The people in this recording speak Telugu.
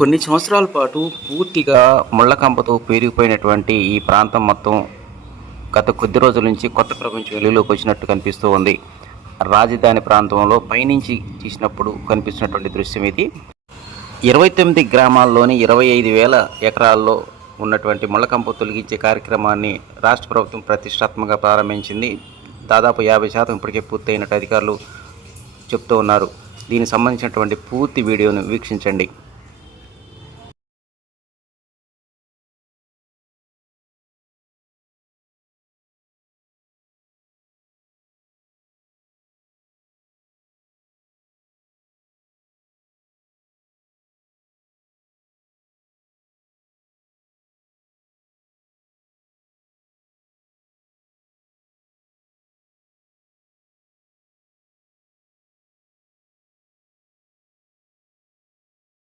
కొన్ని సంవత్సరాల పాటు పూర్తిగా ముళ్ళకంపతో పేరుకుపోయినటువంటి ఈ ప్రాంతం మొత్తం గత కొద్ది రోజుల నుంచి కొత్త ప్రపంచం వెలుగులోకి వచ్చినట్టు కనిపిస్తూ ఉంది. రాజధాని ప్రాంతంలో పైనుంచి తీసినప్పుడు కనిపిస్తున్నటువంటి దృశ్యం ఇది. 29 గ్రామాల్లోని 25,000 ఎకరాల్లో ఉన్నటువంటి ముళ్ళకంప తొలగించే కార్యక్రమాన్ని రాష్ట్ర ప్రభుత్వం ప్రతిష్టాత్మకంగా ప్రారంభించింది. దాదాపు 50% ఇప్పటికే పూర్తయినట్టు అధికారులు చెప్తూ ఉన్నారు. దీనికి సంబంధించినటువంటి పూర్తి వీడియోను వీక్షించండి.